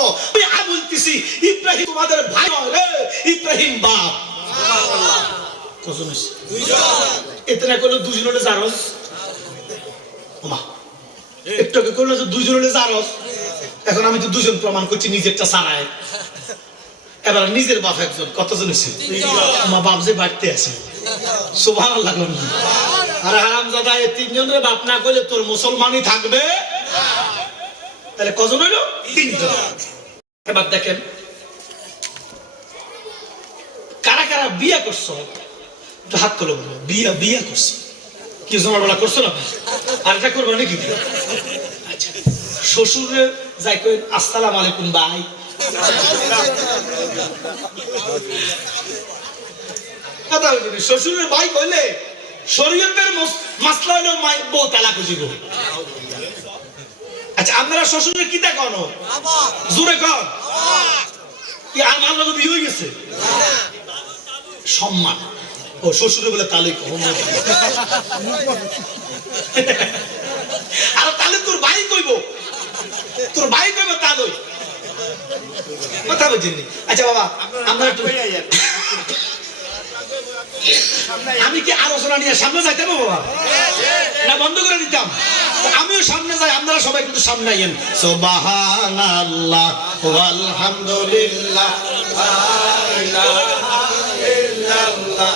করছো। আমি বলতেছি ইব্রাহিম তোমাদের ভাই রে, ইব্রাহিম বাপ। সুবহানাল্লাহ। কজন হইছে? দুইজন। এতে না করলে দুজনে জারস। ওমা একটু আগে করলো যে দুজনে জারস, এখন আমি তো দুজন প্রমাণ করছি নিজেরটা ছাড়ায়। এবার নিজের বাপ একজন, কতজন হইছে? আমার বাপ যে বাড়তে আছে। সুবহানাল্লাহ। আর হারামজাদা এই তিনজনের বাপ না করলে তোর মুসলমানই থাকবে। তাহলে কজন হইলো? তিনজন। এবার দেখেন কারা কারা বিয়ে করছো, হাত তোলো। বিয়ে করছি কি জমার বেলা করছো না? আর এটা করবো নাকি? আচ্ছা, শ্বশুরের যাই কই আসসালামু আলাইকুম ভাই। শ্বশুরের ভাই কইলে শরীয়তের মাসলা হলো বউ তালাক বুঝিব। আচ্ছা, আপনারা শ্বশুরের কি দেখেন? জোরে কর কি আমার লোক বিয়ে হয়ে গেছে? সম্মান। ও শ্বশুরে বলে তালুই আর তাহলে তোর ভাই কইব, তোর ভাই কইব তালুই। কথা বুঝিনি? আচ্ছা বাবা, আমরা একটু আমি কি আলোচনা নিয়ে সামনে যাইতাম বাবা, না বন্ধ করে দিতাম? আমিও সামনে যাই, আপনারা সবাই কিন্তু সামনে আইয়েন। সুবহানাল্লাহ ওয়ালহামদুলিল্লাহ লা ইলাহা ইল্লাল্লাহ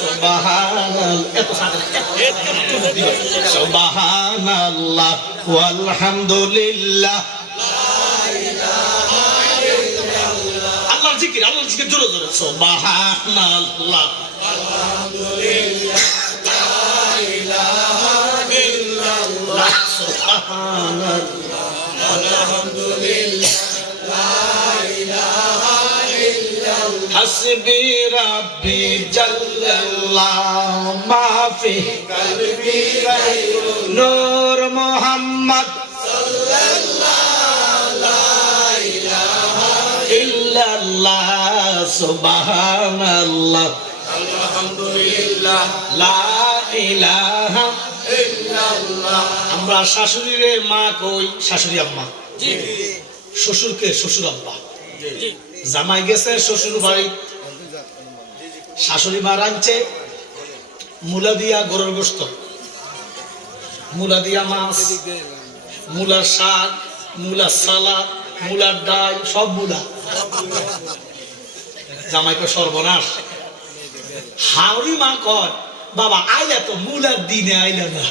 সুবহানাল্লাহ। এত সুবহানাল্লাহ ওয়ালহামদুলিল্লাহ আল্লাহর জিকির, আল্লাহর জিকির জোরে জোরে। সুবহানাল্লাহ আলহামদুলিল্লাহ লা ইলাহা ইল্লাল্লাহ সুবহানাল্লাহ আলহামদুলিল্লাহ লা ইলাহা ইল্লাল্লাহ হাসবি রাব্বি জাল্লাল্লাহ মা ফি কলবি গায়রুন নূর মুহাম্মদ সুবহানাল্লাহ আলহামদুলিল্লাহ লা ইলাহা ইল্লাল্লাহ। আমরা শাশুড়িরে মা কই, শাশুড়ি আম্মা। শ্বশুরকে শ্বশুর আব্বা। জামাই গেছে শ্বশুর বাড়ি, শাশুড়ি মা রাঁধছে মূলা দিয়া গরুর গোশত, মূলা দিয়া মাছ, মূলার শাক, মূলার সালাদ, মূলার ডাল, সব মূলা। জামাইকে সর্বনাশ। হাওড়ি মা কয় বাবা আইলা তো মূলার দিনে আইলা না।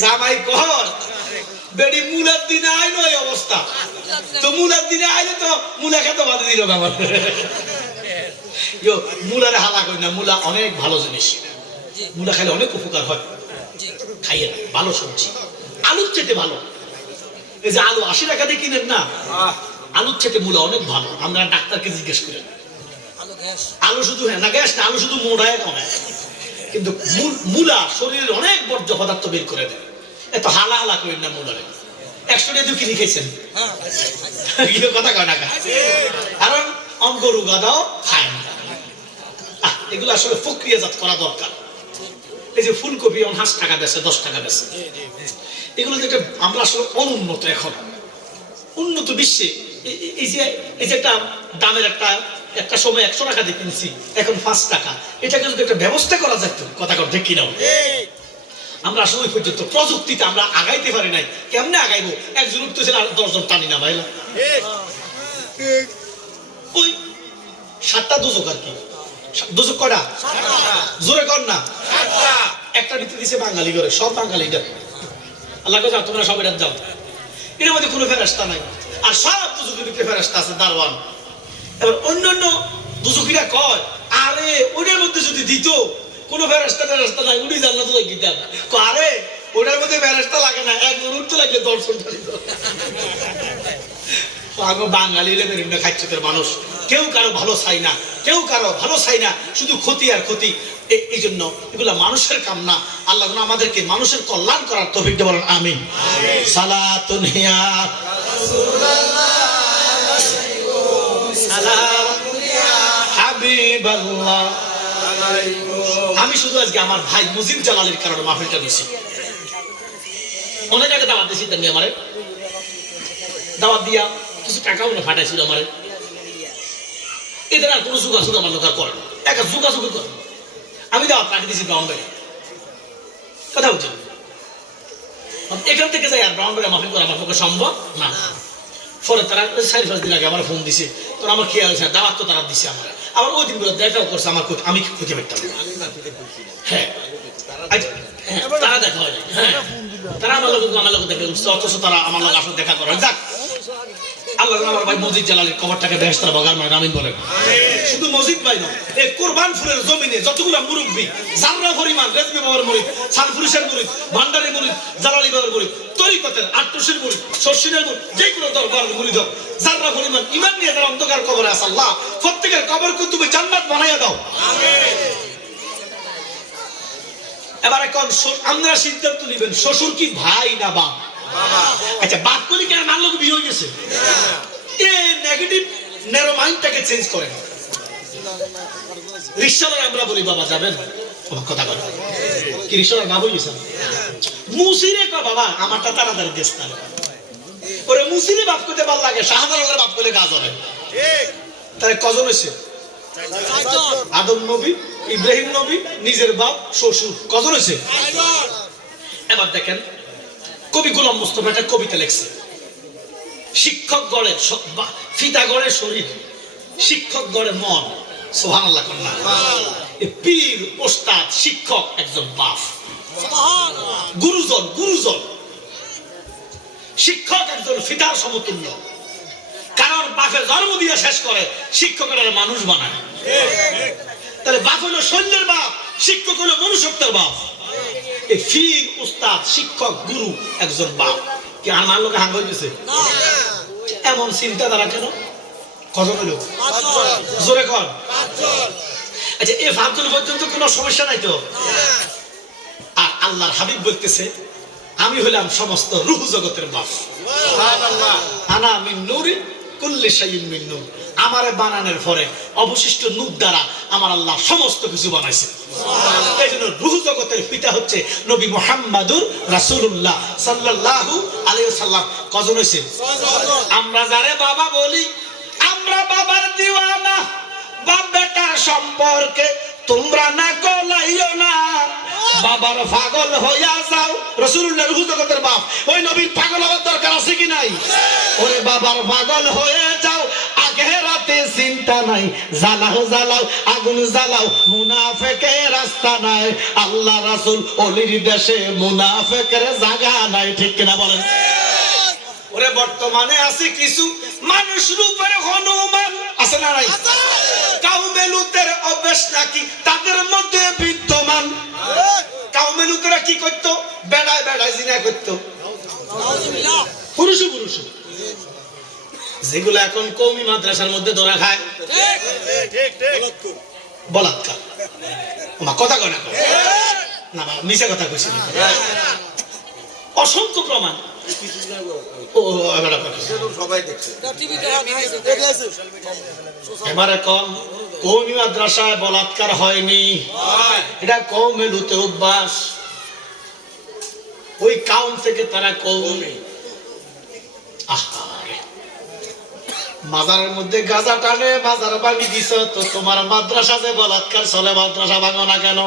জামাই কয় বেডি মূলার দিনে আইলো এই অবস্থা, তো মূলার দিনে আইলে তো মূলা খেতে বাদ দিল বাবা। মূলারে হালা কই না, মূলা অনেক ভালো জিনিস, মূলা খাইলে অনেক উপকার হয়। খাইয়ে না, ভালো সবজি, আলুর চেয়ে ভালো। এই যে আলু 80 টাকা দিয়ে কিনেন না, আলুর চেয়ে মূলা অনেক ভালো। আমরা ডাক্তারকে জিজ্ঞেস করেন, আলু শুধু হ্যাঁ না গ্যাস না, আলু শুধু মোড়ায় কমায়, কিন্তু মূলা শরীরের অনেক বর্জ্য পদার্থ বের করে দেয়। এত হালা হালা করেন না মূলারে। 100 টাকা কিনে খেয়েছেন কথা কয় না, কারণ অঙ্গরু গাদাও খায় না। এগুলো আসলে প্রক্রিয়াজাত করা দরকার। এই যে ফুলকপি 5 টাকা বেচে, 10 টাকা বেচে, এগুলো যেটা আমরা আসলে অনুন্নত। এখন উন্নত বিশ্বে এই যে একটা দামের একটা সময় 100 টাকা দিয়ে কিনছি, এখন 5 টাকা। এটাকে যদি একটা ব্যবস্থা করা যেত, কথা কথা ঠিক কিনা? আমরা আসলে ওই পর্যন্ত প্রযুক্তিতে আমরা আগাইতে পারি নাই। কেমনে আগাইবো? একজন উঠতেছে আর 10 জন টানি না ভাইলা। ওই 7টা দুজক আর কি। দুজক কয়টা? জোরে কর না। একটা ভিতরে দিছে বাঙালি করে, সব বাঙালি। আল্লাহ কাছে তোমরা সব এটা যাও, এর মধ্যে কোনো ফেরেশতা নাই। আর সব দুজকের ভিতরে ফেরেশতা আছে, দারওয়ান। এবার অন্যান্য দুজকিরা কয় আরে ওটার মধ্যে যদি দিত কোনো ফেরেশতা নাই, উনি জান্নাতে লাগিতাম। আরে ওটার মধ্যে ফেরেশতা লাগে না, একজন উঠতে লাগলে দর্শন বাঙালি লেভেল খাচ্ছেদের মানুষ। কেউ কারো ভালো চাই না, কেউ কারো ভালো চাই না, শুধু ক্ষতি আর ক্ষতি। এই জন্য এগুলা মানুষের কাম না। আল্লাহ আমাদেরকে মানুষের কল্যাণ করার তৌফিক দেন, বলেন আমিন। সালাতুন হিয়া রাসূলুল্লাহ সালামুন ইয়া হাবিবাল্লাহ আলাইকুম। আমি শুধু আজকে আমার ভাই মুজিব জালালের কারণে মাহফিলটা দিছি। অনেক আগে দাওয়াত দিছি, তেমনি আমারে দাওয়াত দিয়া কিছু টাকাও না ফাটাইছিল আমার। এদের আর কোনো যোগাযোগ আমার লোক আর করে না, একটা যোগাযোগ করে। আমি দাওয়াত পাঠিয়ে দিয়েছি ব্রাউনবাড়ি, কথা বলছেন। এখান থেকে যাই আর ব্রাউনবাড়ি মাহফিল করা আমার পক্ষে সম্ভব না। পরে তারা 4-5 দিন আগে আমার ফোন দিছে, তো আমার খেয়াল আছে দাওয়াত তো তারা দিছে আমার। আবার ওই দিনগুলো দেখাও করছে আমার, আমি খুঁজে পেতাম। হ্যাঁ তারা দেখা হয়, হ্যাঁ তারা আমার লোক দেখে উঠছে, অথচ তারা আমার লোক আসলে দেখা করে। যাক আল্লাহ আমার ভাই মসজিদ জালালের কবরটাকে বেহেশতের বাগান মানে আমিন বলেন। শুধু মসজিদ ভাই নয়, এই কোরবানপুরের জমিনে যতগুলো মুরব্বী, জামরা পরিমাণ রেজবি বাবার মুরিদ, সানফুরিশের মুরিদ, ভান্ডারি মুরিদ, জালালি বাবার মুরিদ, তরিকতের আট্টুসির মুরিদ, শর্ষিনের মুরিদ, যে কোনো দরবারের মুরিদ হোক, জামরা পরিমাণ ইমান নিয়ে তারা অন্ধকার কবরে আছে। আল্লাহ প্রত্যেকের কবরকে তুমি জান্নাত বানাইয়া দাও। এবার এখন আপনারা সিদ্ধান্ত নেবেন, শ্বশুর কি ভাই না বাপ? আচ্ছা বাপ করি কেন মার লোক বিয়ে হয়ে গেছে, এই নেগেটিভ ন্যারো মাইন্ডটাকে চেঞ্জ করেন। রিকশাওয়ালা আমরা বলি বাবা যাবেন, কথা কথা কি রিকশাওয়ালা না বলি মুসিরে কয় বাবা আমারটা তাড়াতাড়ি দেশ না, ওরে মুসিরে বাপ করতে ভালো লাগে, শাহজালালের বাপ করলে কাজ হবে। তাহলে কজন হয়েছে? আদম নবী, ইব্রাহিম নবী, নিজের বাপ, শ্বশুর, কজন হয়েছে? এবার দেখেন কবি গোলাম মোস্তফা একটা কবিতা লেখছে, শিক্ষক গড়ে ফিতা গড়ে শরীর, শিক্ষক গড়ে মন। সুবহানাল্লাহ কন্যা, পীর ওস্তাদ শিক্ষক একজন বাপ, গুরুজন গুরুজন শিক্ষক একজন ফিতার সমতুল্য। কারণ বাপের জন্ম দিয়ে শেষ করে, শিক্ষকের মানুষ বানায়। তাহলে বাপ হলো শৈলের বাপ, শিক্ষক হলো মনুষ্যত্বের বাপ। এই ফির উস্তাদ শিক্ষক গুরু একজন বাপ। কি আমার লোকে হাঙ্গ হয়েছে? এমন চিন্তাধারা কেন? কজন হলো? জোরে কর। আচ্ছা এই 5 জন পর্যন্ত কোনো সমস্যা নাই তো? আর আল্লাহর হাবিব বলতেছে আমি হলাম সমস্ত রূহ জগতের বাপ। সুবহানাল্লাহ। আনা মিন নূরি কুল্লি শাইইন মিন নূর। আমারে বানানোর পরে অবশিষ্ট নূর দ্বারা আমার আল্লাহ সমস্ত কিছু বানাইছে। সুবহানাল্লাহ। এইজন্য রূহ জগতের পিতা হচ্ছে নবী মুহাম্মাদুর রাসূলুল্লাহ সাল্লাল্লাহু আলাইহি ওয়াসাল্লাম। কজন হইছে? 6 জন। আমরা যারে বাবা বলি, আমরা বাবার দিওয়ানা। বাপ বেটার সম্পর্কে তোমরা না কলাইও না, বাবার পাগল হইয়া যাও। রাসূলুল্লাহ রূহ জগতের বাপ, ওই নবীর পাগল হওয়ার দরকার আছে কি নাই? ওরে বাবার পাগল হয়ে যাও, আখিরাতে চিন্তা নাই। জ্বালাও জ্বালাও আগুন জ্বালাও, মুনাফিকের রাস্তা নাই। আল্লাহ রাসূল ওলির দেশে মুনাফিকের জায়গা নাই, ঠিক কিনা বলেন? ওরে বর্তমানে আছে কিছু মানুষ রূপের হনুমান, আছে না নাই? কাউমে লুতের অভ্যাস নাকি তাদের মধ্যে বিদ্যমান। কাউমে লুতেরা কি করতো? বেড়ায় বেড়ায় জিনা করতো, পুরুষ পুরুষ, যেগুলো এখন কওমি মাদ্রাসার মধ্যে ধরা খায়। বলাৎকার। কথা কয় না, না মিছা কথা কইছি। অসংখ্য প্রমাণ। এবারে কম কওমি মাদ্রাসায় বলাৎকার হয়নি, এটা কওমে লুতে অভ্যাস। ওই কাউম থেকে তারা কওমে মাজারের মধ্যে গাঁজা টানে, মাজার ভাঙি দিছ, তো তোমার মাদ্রাসা যে বলাৎকার চলে, মাদ্রাসা ভাঙো না কেন?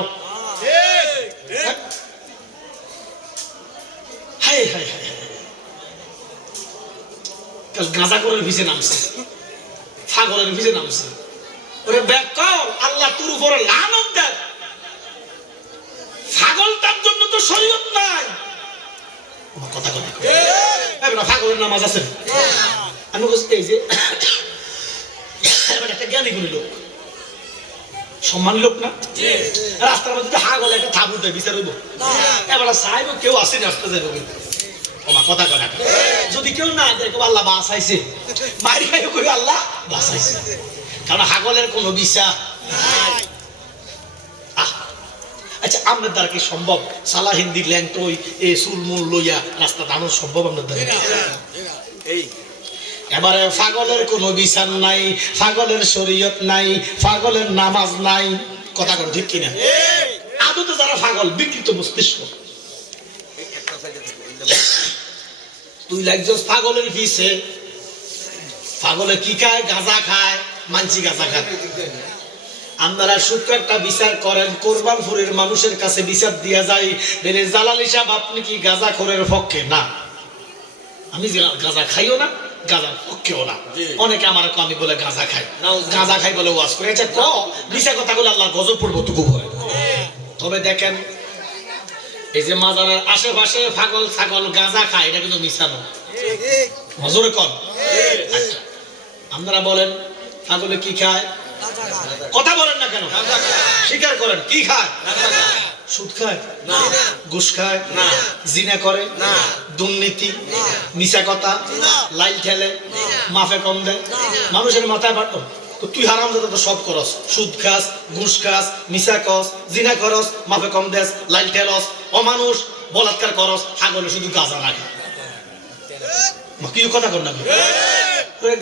গাঁজা করের ভিজে নামছে, ছাগলের ভিজে নামছে। ওরে বেকল, আল্লাহ তোর উপরে লানত দেয়। ছাগল তার জন্য তো শরীয়ত নাই। কথা কথা ছাগলের নামাজ আছে। আমি এই যে একটা জ্ঞানী গুলি লোক, সম্মানী লোক না, রাস্তার মধ্যে হাগলে একটা থাবুর দেয়, বিচার হইব। এবার চাইব কেউ আসে রাস্তা যাইব, কথা কথা যদি কেউ না দেখো আল্লাহ বাঁচাইছে, মারি খাই কই আল্লাহ বাঁচাইছে, কারণ হাগলের কোনো বিচার। আচ্ছা আপনার দ্বারা কি সম্ভব সালা হিন্দি ল্যাংটই এ সুলমুল লইয়া রাস্তা দানো সম্ভব আপনার দ্বারা? এবারে পাগলের কোনো বিচার নাই, পাগলের শরীয়ত নাই, পাগলের নামাজ নাই। কথা কোন ঠিক কিনা? আদতে যারা পাগল, বিকৃত মস্তিষ্ক। তুই লাগছস পাগলের পিছে, পাগলে কি খায়? গাঁজা খায়, মানসি গাঁজা খায়। আপনারা সূক্ষ্ম একটা বিচার করেন, কোরবানপুরের মানুষের কাছে বিচার দিয়া যায়, বলে জালালি সাহেব আপনি কি গাঁজাখোরের পক্ষে? না, আমি গাঁজা খাইও না, গাঁজার পক্ষেও না। অনেকে আমার আমি বলে গাঁজা খাই, গাঁজা খাই বলে ওয়াজ করে। আচ্ছা ক বিচার কথা বলে আল্লাহ গজব পড়বো টুকু হয়। তবে দেখেন এই যে মাজারের আশেপাশে পাগল ছাগল গাঁজা খায়, এটা কিন্তু মিশানো হজরে কর। আচ্ছা আপনারা বলেন পাগলে কি খায়? কথা বলেন না কেন? স্বীকার করেন কি খায়? সুদ খায় না, ঘুষ খায় না, জিনা করে না, দুর্নীতি, মিছা কথা, লাইল ঠেলে, মাফে কম দেয়, মানুষের মাথায় বাটো। তো তুই হারাম দাদা তো সব করস, সুদ খাস, ঘুষ খাস, মিছা কস, জিনা করস, মাফে কম দেস, লাইল ঠেলস, অমানুষ, বলাৎকার করস, ছাগলে শুধু গাঁজা লাগে। কিছু কথা কর না,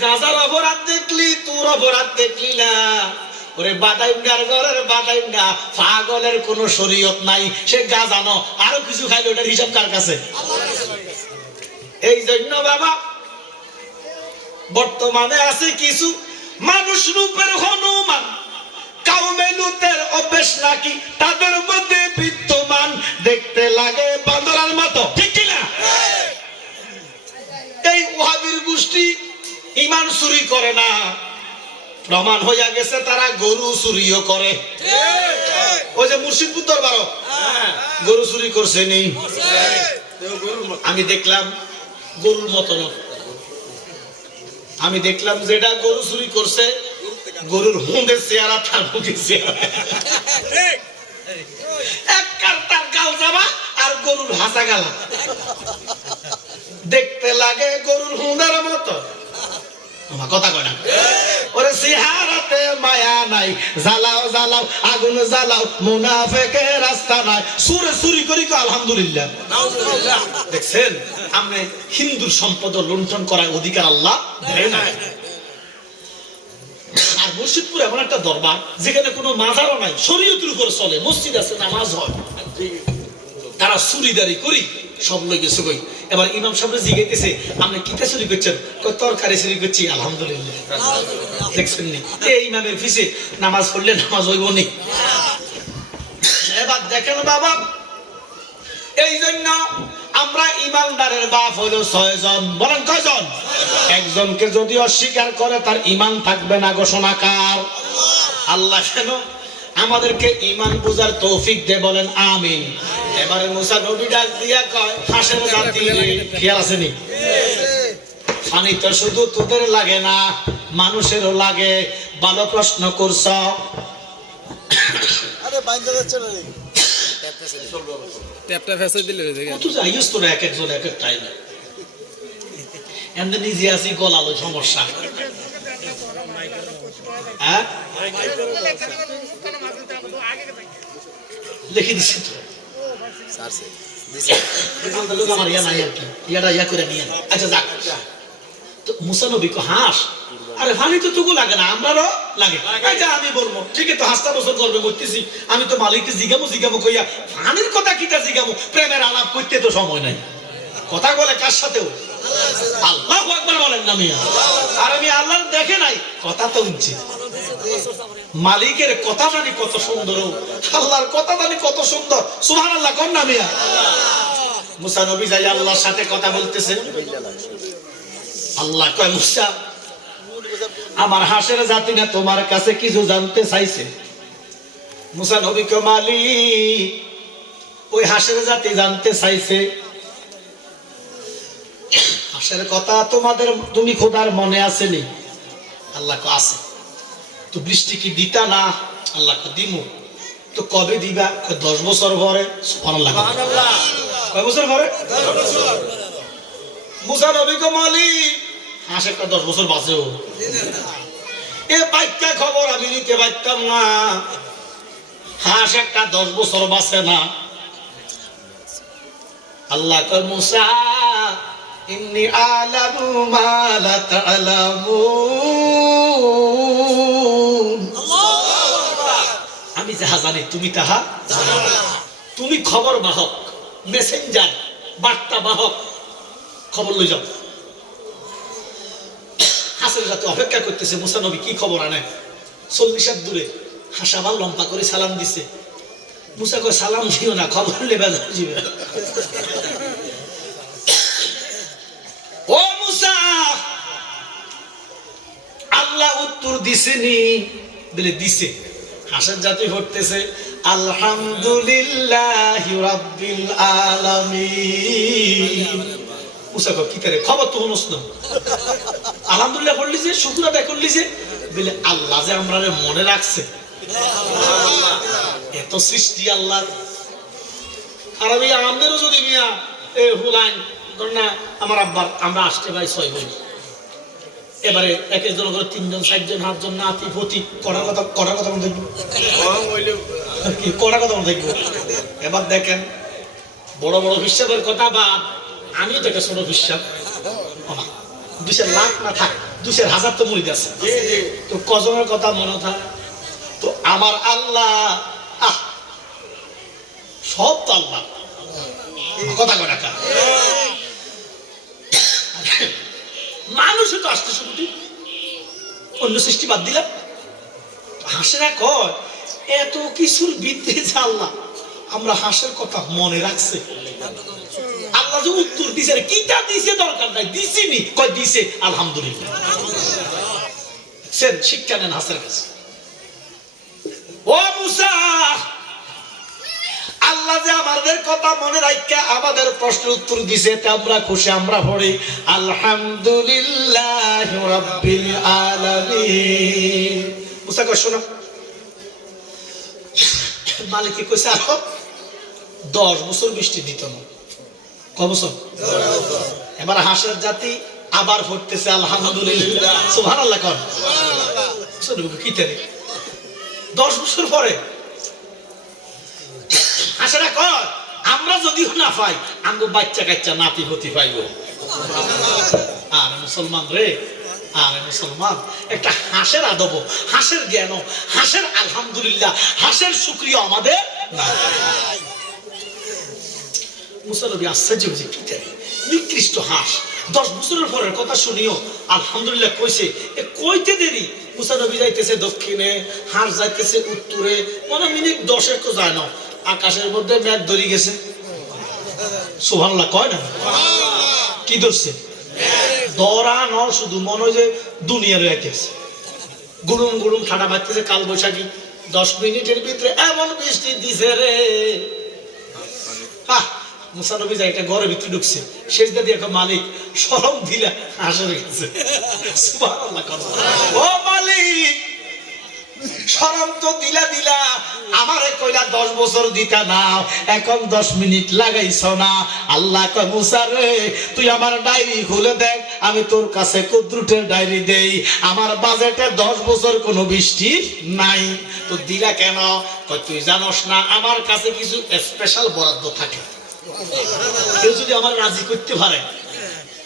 গাঁজার অপরাধ দেখলি তোর অপরাধ দেখলি না। ওরে বাদাইন্ডার ঘরের বাদাইন্ডা, পাগলের কোনো শরীয়ত নাই, সে গাঁজানো আরো কিছু খাইলে ওটার হিসাব কার কাছে? এই জন্য বাবা বর্তমানে আছে কিছু মানুষ রূপের হনুমান, কাউমে লুতের অভ্যেস নাকি তাদের মধ্যে বিদ্যমান, দেখতে লাগে বান্দরের মতো, ঠিক কিনা? এই ওয়াহাবির গোষ্ঠী ঈমান চুরি করে না, প্রমাণ হইয়া গেছে তারা গরু চুরিও করে। ওই যে মুর্শিদপুর দরবার গরু চুরি করছে নি, আমি দেখলাম গরুর মতন। আমি দেখলাম যেটা গরু চুরি করছে গরুর হুঁদের চেহারা, তার মুখে চেহারা এক কারতার গাল যাবা আর গরুর হাসা গালা, দেখতে লাগে গরুর হুঁদের মতো। কথা কয় না? ওরে চেহারাতে মায়া নাই, জ্বালাও জ্বালাও আগুন জ্বালাও, মুনাফিকের রাস্তা নাই, সুরে চুরি করি কো আলহামদুলিল্লাহ। দেখছেন আপনি হিন্দুর সম্পদ লুণ্ঠন করার অধিকার আল্লাহ দেয় না। আর মুর্শিদপুর এমন একটা দরবার যেখানে কোনো মাজারও নাই, শরীয়তের উপর চলে, মসজিদ আছে, নামাজ হয়, তারা চুরিদারি করি সব লই গেছে কই। এবার ইমাম সাহেব জিজ্ঞাসা আপনি কিতা চুরি করছেন? তরকারি চুরি করছি, আলহামদুলিল্লাহ। দেখছেন নি এই ইমামের পিছে নামাজ পড়লে নামাজ হইব নি? এবার দেখেন বাবা, এই জন্য আমরা ইমানদারের বাপ হইল 6 জন। বলেন কয়জন? একজনকে যদি অস্বীকার করে তার ঈমান থাকবে না, ঘোষণাকার আল্লাহ। কেন আমাদেরকে ঈমান বুঝার তৌফিক দে, বলেন আমিন। এবারে মুসা নবী ডাক দিয়া কয় ফাঁসের জাতি, খেয়াল আছে নি? পানি তো শুধু তোদের লাগে না, মানুষেরও লাগে। ভালো প্রশ্ন করছ। আরে বাইন্দা যাচ্ছে না রে, ট্যাপটা ফেসে দিলে রে দেখে তুই আইস তো এক একজন এক এক টাইম এমনি নিজে আসি গলালো সমস্যা। হ্যাঁ লিখে দিছি তো স্যারছে দিছি লোক আমার ইয়া নাই আর কি ইয়াটা ইয়া করে নিয়ে। আচ্ছা যাক, তো মুসা নবী কো হাঁস, আরে পানি তো তুকু লাগে না, আমারও লাগে। আচ্ছা আমি বলবো ঠিক আছে, তো হাসটা বছর করবে করতেছি, আমি তো মালিককে জিগামো কইয়া পানির কথা কিটা জিগামো? প্রেমের আলাপ করতে তো সময় নাই। কথা বলে কার সাথেও? আল্লাহু আকবার বলেন না মিয়া। আর আমি আল্লাহ দেখে নাই, কথা তো উঠছে। মালিকের কথা জানি কত সুন্দর, আল্লাহর কথা জানি কত সুন্দর, সুবহানাল্লাহ কোন না মিয়া। মুসা নবী যাই আল্লাহর সাথে কথা বলতেছে। আল্লাহ কয় মুসা, আমার হাঁসের জাতি না তোমার কাছে কিছু জানতে চাইছে। মুসা নবী কয় মালিক, ওই হাঁসের জাতি জানতে চাইছে হাঁসের কথা তোমাদের, তুমি খোদার মনে আসেনি? আল্লাহ কয় আছে। তো বৃষ্টি কি দিতা না? আল্লাহ কয় দিমু। তো কবে দিবা? 10 বছর পরে। সুবহানাল্লাহ, কয় বছর পরে? 10 বছর। মুসা নবী কয় মালিক, হাঁস একটা 10 বছর বাঁচেও। এ বাইকা খবর আমি নিতে পারতাম না, হাঁস একটা 10 বছর বাঁচে না। আল্লাহ কয় মুসা, ইন্নী আ'লামু মা লা তা'লামুন, আমি যাহা জানি তুমি তাহা জানো না। তুমি খবর বাহক, মেসেঞ্জার, বার্তা বাহক, খবর লই যাও। হাসের রাতে অপেক্ষা করতেছে মুসা নবী কি খবর আনে। 40 হাত দূরে হাঁস আবার লম্বা করে সালাম দিছে। মুসা কয় সালাম দিও না, খবর লেবে যাবে। ও মুসা, আল্লাহ উত্তর দিছেনি বলে দিছে। হাসের জাতি পড়তেছে আলহামদুলিল্লাহি রাব্বিল আলামিন। মুসা কয় কি করে খবর তো হনস না, আলহামদুলিল্লাহ পড়লি যে, শুকর আদায় করলি যে, বলে আল্লাহ যে আমরা মনে রাখছে, এত সৃষ্টি আল্লাহর। আর আমি আমাদেরও যদি মিয়া হুলাইন না, আমার আব্বার আমরা আসতে ভাই 6 বোন, এবারে এক একজন করে 3 জন 4 জন 8 জন নাতি পতি করার কথা মনে দেখবো, করার কথা মনে দেখবো। এবার দেখেন বড় বড় হিসাবের কথা বা আমিও তো একটা ছোট হিসাব, 2 লাখ না থাক 2,000 তো মরিদ আছে, তো কজনের কথা মনে থাক। তো আমার আল্লাহ সব তো আল্লাহ কথা কয় টাকা, মানুষে তো 800 কোটি, অন্য সৃষ্টি বাদ দিলাম। হাঁসেরা কয় এত কিছুর ভিতরে যে আল্লাহ আমরা হাঁসের কথা মনে রাখছে। আল্লাহ যে উত্তর দিছে, কিটা দিছে দরকার নাই, দিছিনি কয় দিছে আলহামদুলিল্লাহ। সেন শিক্ষা নেন হাঁসের কাছে। ও মুসা, আল্লাহ যে আমাদের কথা মনে রাখা আমাদের প্রশ্নের উত্তর দিছে, তা আমরা খুশি, আমরা পড়ি আলহামদুলিল্লাহি রাব্বিল আলামিন। মুসা কয় শোনো, মালিক কইছে আরো 10 বছর বৃষ্টি দিত না। কয় বছর? এবার হাঁসের জাতি আবার পড়তেছে আলহামদুলিল্লাহ, সুবহানাল্লাহ। কর কি তারে 10 বছর পরে হাঁসেরা কয় আমরা যদিও না পাই, আমগো বাচ্চা কাচ্চা নাতি হতি পাইব। আর মুসলমান রে, আর মুসলমান একটা হাঁসের আদব, হাঁসের জ্ঞান, হাঁসের আলহামদুলিল্লাহ, হাঁসের শুকরিয়া আমাদের নাই। মুসা নবী আশ্চর্য হয়েছে, কি তাই নিকৃষ্ট হাঁস 10 বছরের পরের কথা শুনিও আলহামদুলিল্লাহ কইছে। এ কইতে দেরি, মুসা নবী যাইতেছে দক্ষিণে, হাঁস যাইতেছে উত্তরে, মনে মিনিট 10 তো যায় না, আকাশের মধ্যে মেঘ ধরে গেছে। সুবহানাল্লাহ কয় না, কি ধরছে? ধরা ন, শুধু মনে হয় যে দুনিয়ার একেছে, গুড়ুম গুড়ুম ঠাডা বাজতেছে, কাল বৈশাখী। 10 মিনিটের ভিতরে এমন বৃষ্টি দিছে রে। মুসা নবী যাই একটা ঘরের ভিতরে ঢুকছে, সেজদা দিয়ে মালিক শরম দিলা হাসে গেছে। সুবহানাল্লাহ। ও মালিক শরম তো দিলা, আমারে কইলা 10 বছর দিতা না, এখন 10 মিনিট লাগাইছ না। আল্লাহ কয় মুসা রে, তুই আমার ডায়েরি খুলে দেখ, আমি তোর কাছে কুদরতের ডায়েরি দেই। আমার বাজেটে 10 বছর কোনো বৃষ্টি নাই। তো দিলা কেন? কয় তুই জানোস না আমার কাছে কিছু স্পেশাল বরাদ্দ থাকে। কেউ যদি আমার রাজি করতে পারে,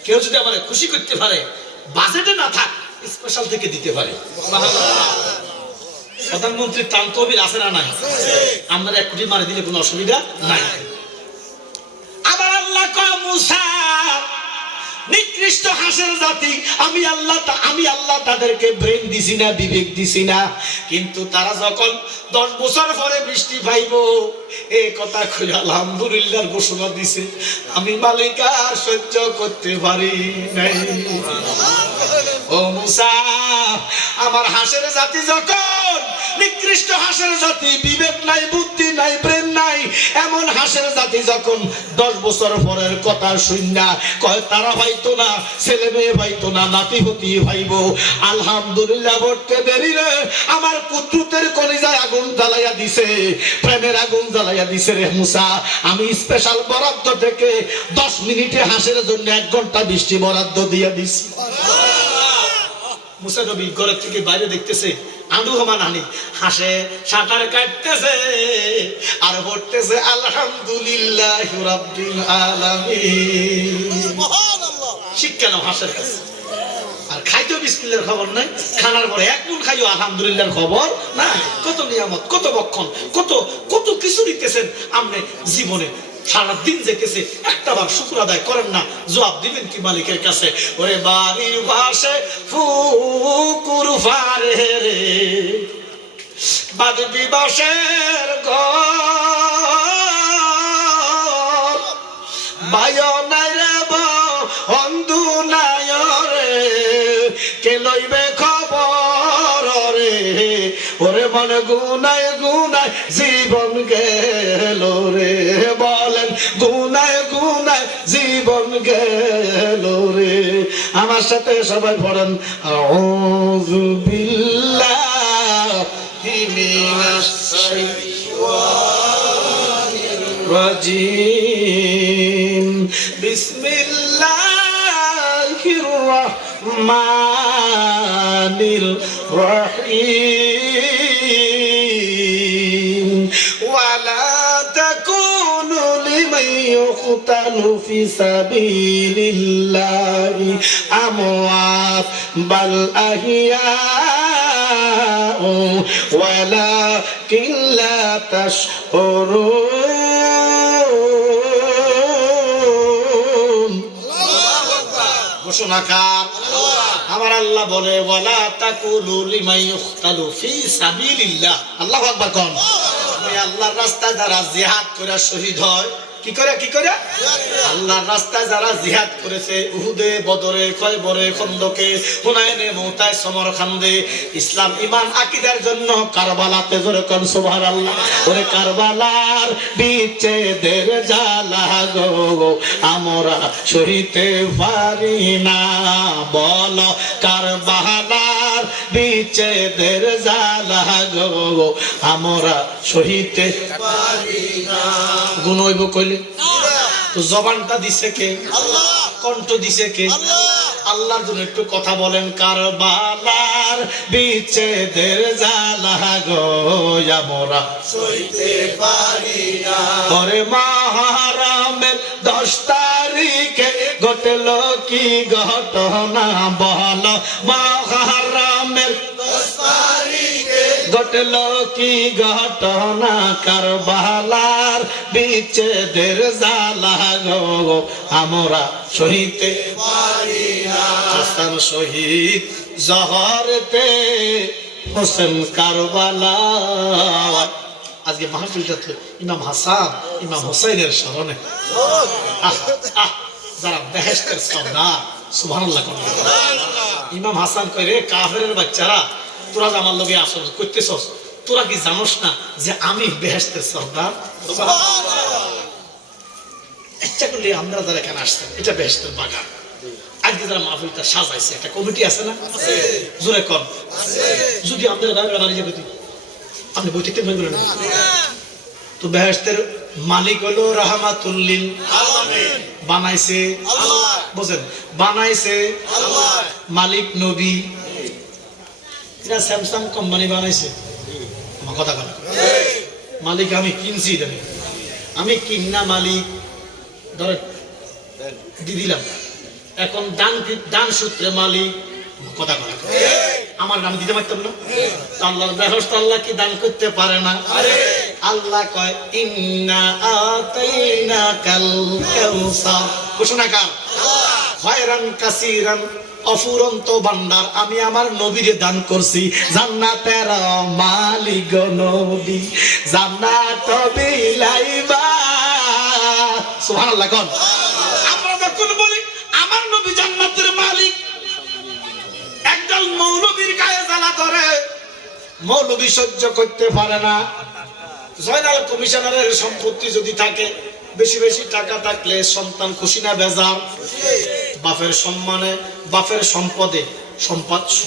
কেউ যদি আমার খুশি করতে পারে, বাজেটে না থাক স্পেশাল থেকে দিতে পারে। প্রধানমন্ত্রী ত্রাণ তহবিল আছে না নাই? আমরা 1 কোটি মারি দিলে কোনো অসুবিধা নাই। আবার আল্লাহ কয় মুসা, নিকৃষ্ট হাঁসের জাতি আমি আল্লাহ তাদেরকে ব্রেন দিছি না, বিবেক দিছি না, কিন্তু তারা যখন 10 বছর পরে বৃষ্টি পাইব এই কথা কই আলহামদুলিল্লাহর ঘোষণা দিছে। আমি মালিক আর সহ্য করতে পারি নাই। ও মুসা, আমার হাঁসের জাতি যখন নিকৃষ্ট হাঁসের জাতি, বিবেক নাই, বুদ্ধি নাই, ব্রেন নাই, এমন হাঁসের জাতি যখন 10 বছর পরের কথা শুননা কয় তারা পাইতো না, ছেলে মেয়ে পাইতো না, নাতি হতি ভাইব, আলহামদুলিল্লাহ বলতে দেরি রে, আমার কুদরতের কলিজায় আগুন জ্বালাইয়া দিছে, প্রেমের আগুন জ্বালাইয়া দিছে রে মুসা। আমি স্পেশাল বরাদ্দ থেকে 10 মিনিটে হাঁসের জন্য 1 ঘন্টা বৃষ্টি বরাদ্দ দিয়ে দিছি। মুসা নবী ঘরের থেকে বাইরে দেখতেছে আনু হমান আনি হাসে সাঁতার কাটতেছে আর পড়তেছে আলহামদুলিল্লাহি রাব্বিল আলামিন। সুবহানাল্লাহ। শিক্ষা নাও হাসের কাছে। আর খাইতেও বিসমিল্লাহর খবর নাই, খানার পরে 1 মুন খাইও আলহামদুলিল্লাহর খবর না। কত নিয়ামত, কত বক্ষণ, কত কত কিছু দিতেছেন আপনি জীবনে। সারাদিন যেতেছে, একটা বার শুকর আদায় করেন না, জবাব দিবেন কি মালিকের কাছে? ওরে বাড়ির পাশে পুকুর পারে রে, বাঁধবি বাঁশের ঘর, বায়ো নাই রে বন্ধু নাই রে, কে লইবে খবর রে? ওরে মনে গুনায় গুনায় জীবন গেল রে, বলেন গুনায় গুনায় জীবন গেল রে। আমার সাথে সবাই পড়েন আউযু বিল্লাহি মিনাশ শাইতানির রাজিম, বিসমিল্লাহির রাহমানির রহিম, ওয়ালা তাকুনু লিমান ইউকতালু ফি সাবিলিল্লাহি আমওয়াত বাল আহইয়াউ ওয়ালাকিন লা তাশউরুন। ঘোষণাকার আমার আল্লাহ বলে, ওয়ালা তাকুলু লিমান ইউকতালু ফি সাবিলিল্লাহ। আল্লাহু আকবার কোন। আমি আল্লাহর রাস্তায় যারা জিহাদ করে শহীদ হয়, কি করে কি করে? আল্লাহর রাস্তায় যারা জিহাদ করেছে, উহুদে, বদরে, খয়বরে, খন্দকে, হুনাইনে, মুতায়, সমরকান্দে, ইসলাম ঈমান আকীদার জন্য কারবালাতে, জোরে কোন সুবহানাল্লাহ। ওরে কারবালার বিচ্ছেদের জ্বালা গো আমরা সহিতে পারি না, বল কারবালার বিচ্ছেদের জ্বালা গো আমরা সহিতে পারি না। গুণ হইব কইলে তো জবানটা দিছে কে? আল্লাহ। কণ্ঠ দিছে কে? আল্লাহ। আল্লাহর জন্য একটু কথা বলেন। কারবালার বিচ্ছেদের জ্বালা গো আমরা সইতে পারি না। ওরে মুহররমের 10 তারিখে ঘটল কি ঘটনা, বল মুহররমের 10 তারিখে ঘটল কি ঘটনা, কারবালার বিচ্ছেদের জ্বালা গো আমরা সহিতে পারি না। হাসান শহীদ জহরতে, হোসেন কারবালা। আজকে মাহফিলটা তো ইমাম হাসান, ইমাম হোসেনের স্মরণে। যারা বেহেশতের সর্দার, সুবহানাল্লাহ। ইমাম হাসান কয়, রে কাফেরের বাচ্চারা, তোরা যে আমার লগে আসর করতেছস, তোরা কি জানোস না যে আমি বেহেশতের সর্দার? ইচ্ছা করলে আমরা যারা এখানে আসছেন, এটা বেহেশতের বাগান। আজকে যারা মাহফিলটা সাজাইছে, একটা কমিটি আছে না? জোরে কর। যদি আমাদের দাঁড়িয়ে যাবে, আপনি বই থেকে বলবেন না তো? বেহেশতের মালিক হলো রাহমাতুল লিল আলামিন। বানাইছে আল্লাহ, বুঝেন, বানাইছে আল্লাহ। মালিক নবী। এটা স্যামসাং কোম্পানি বানাইছে, আমার কথা বলে। মালিক আমি কিনছি, আমি কিনা মালিক ধরে দিয়ে দিলাম। এখন দান সূত্রে মালিক, কথা বলে। আমার নাম দিতে পারতাম না? আল্লাহর বেহেশত আল্লাহ কি দান করতে পারে না? আল্লাহ কয়, ইন্না আতাইনাকাল কাউসার। ঘোষণাকার খয়রান কাসীরান, অফুরন্ত ভান্ডার আমি আমার নবীরে দান করছি। জান্নাতের মালিক নবী, জান্নাত বিলাইবা। সুবহানাল্লাহ কোন। আমরা যখন বলি আমার নবী জান্নাতের মালিক, একদল মৌলবীর গায়ে জ্বালা ধরে, মৌলবী সহ্য করতে পারে না। জয়নাল কমিশনারের সম্পত্তি যদি থাকে, বেশি বেশি টাকা থাকলে সন্তান খুশি না বেজার? বাপের সম্মানে, বাপের সম্পদে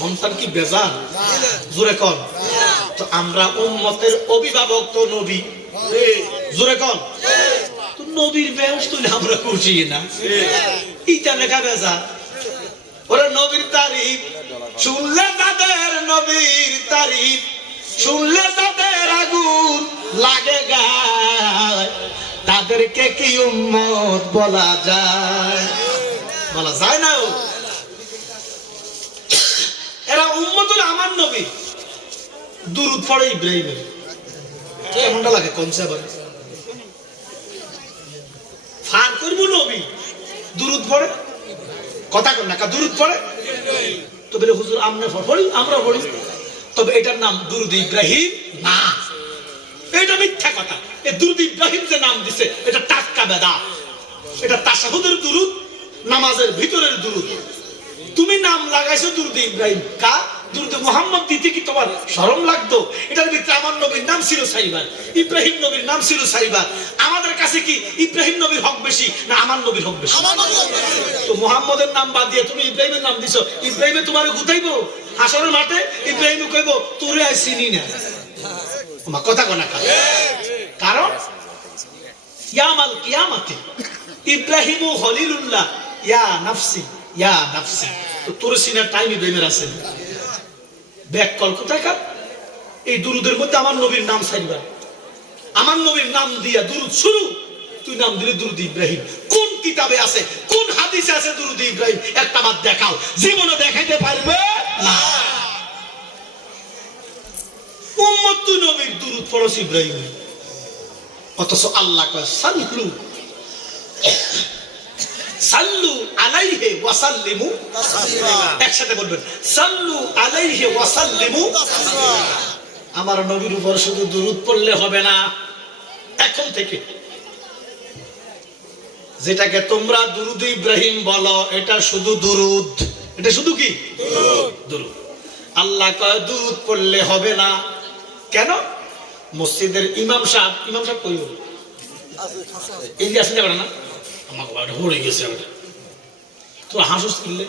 সন্তান কি বেজার? জোরে কর। তো আমরা উম্মতের অভিভাবক তো নবী, জোরে কর। তো নবীর বেহেশত আমরা খুশি না, ইটা লেখা বেজার। ওরে নবীর তারিফ শুনলে তাদের, নবীর তারিফ শুনলে তাদের আগুন লাগে গায়, তাদেরকে কি উম্মত বলা যায়? বলা যায় না। এরা উম্মত হলো আমার নবী। দুরূদ পড়ে ইব্রাহিমের, কেমনটা লাগে? কোন সাহাবা? ইব্রাহিম নবী দুরূদ পড়ে কথা কন না দুরূদ পড়ে তো বলে হুজুর আমনে পড়ি আমরা পড়ি তবে এটার নাম দুরূদ ইব্রাহিম না এটা মিথ্যা কথা এই দুরূদ ইব্রাহিম যে নাম দিছে এটা টাটকা বেদাত এটা তাশাহুদের দুরূদ নামাজের ভিতরের দুরূদ তুমি নাম লাগাইছো দুরূদ ইব্রাহিম কা দুরূদ মুহাম্মদ দিতে কি তোমার শরম লাগতো এটার ভিতরে আমার নবীর নাম ছিল সাইবার ইব্রাহিম নবীর নাম ছিল সাইবার আমাদের কাছে কি ইব্রাহিম নবীর হক বেশি না আমার নবীর হক বেশি তো মুহাম্মদের নাম বাদ দিয়ে তুমি ইব্রাহিমের নাম দিছো ইব্রাহিমে তোমারে গুতাইবো হাসরের মাঠে ইব্রাহিম কইবো তোরে আই চিনি না মা কথা কোনা কারণ ইয়ামাল কিয়ামতি ইব্রাহিমু খলিলুল্লাহ ইয়া নাফসি তো তোর সিনার টাইম ইব্রাহিমের আছে ব্যাক কল কোথায় কার এই দুরুদের মধ্যে আমার নবীর নাম সাইবা আমার নবীর নাম দিয়া দুরুদ শুরু তুই নাম দিলে দুরুদ ইব্রাহিম কোন কিতাবে আছে কোন হাদিসে আছে দুরুদ ইব্রাহিম একটা বাদ দেখাও জীবনে দেখাইতে পারবে না উম্মত নবীর দুরুদ পড়ছ ইব্রাহিম অথচ আল্লাহ কয় সাল্লু আলাইহি ওয়া সাল্লিমু তাসলিমা একসাথে বলবেন সাল্লু আলাইহি ওয়া সাল্লিমু তাসলিমা আমার নবীর উপর শুধু দুরূদ পড়লে হবে না এখন থেকে যেটাকে তোমরা দুরূদ ইব্রাহিম বলো এটা শুধু দুরূদ এটা শুধু কি দুরূদ আল্লাহ কয় দুরূদ পড়লে হবে না কেন মসজিদের ইমাম সাহেব কইও ইলিয়াস নেবে না আমাকে বাড়ি হয়ে গেছে তোরা হাসুস করলে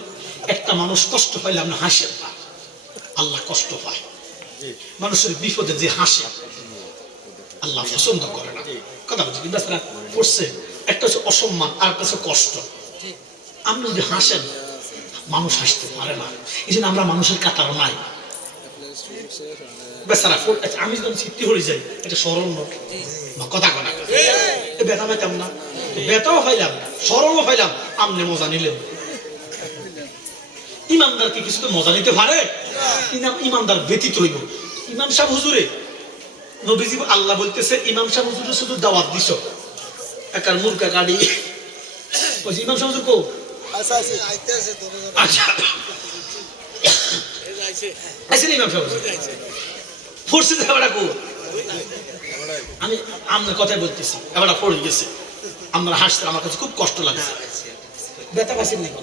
একটা মানুষ কষ্ট পাইলে আপনি হাসেন না আল্লাহ কষ্ট পায় মানুষের বিপদে যে হাসে আল্লাহ পছন্দ করে না কথা বলছি কিন্তু পড়ছে একটা হচ্ছে অসম্মান আর একটা হচ্ছে কষ্ট আপনি যদি হাসেন মানুষ হাসতে পারে না এই জন্য আমরা মানুষের কাতারও নাই বেচারা আমি যখন স্মৃতি হয়ে যাই এটা স্মরণ কথা কথা ব্যথা পাইতাম না ব্যথাও পাইলাম স্মরণও পাইলাম আমনে মজা নিলেন ইমানদার কি কিছু তো মজা নিতে পারে ইমানদার ব্যতীত হইব ইমাম সাহেব হুজুরে নবীজি আল্লাহ বলতেছে ইমাম সাহেব হুজুরে শুধু দাওয়াত দিছ একার মুরগা গাড়ি ইমাম সাহেব হুজুর কো আচ্ছা ইমাম সাহেব ফোর্সে যাওয়াটা কো আমি আপনার কথাই বলতেছি এবার পড়ে গেছে আপনারা হাসছেন আমার কাছে খুব কষ্ট লাগছে ব্যথা পাচ্ছেন নাকি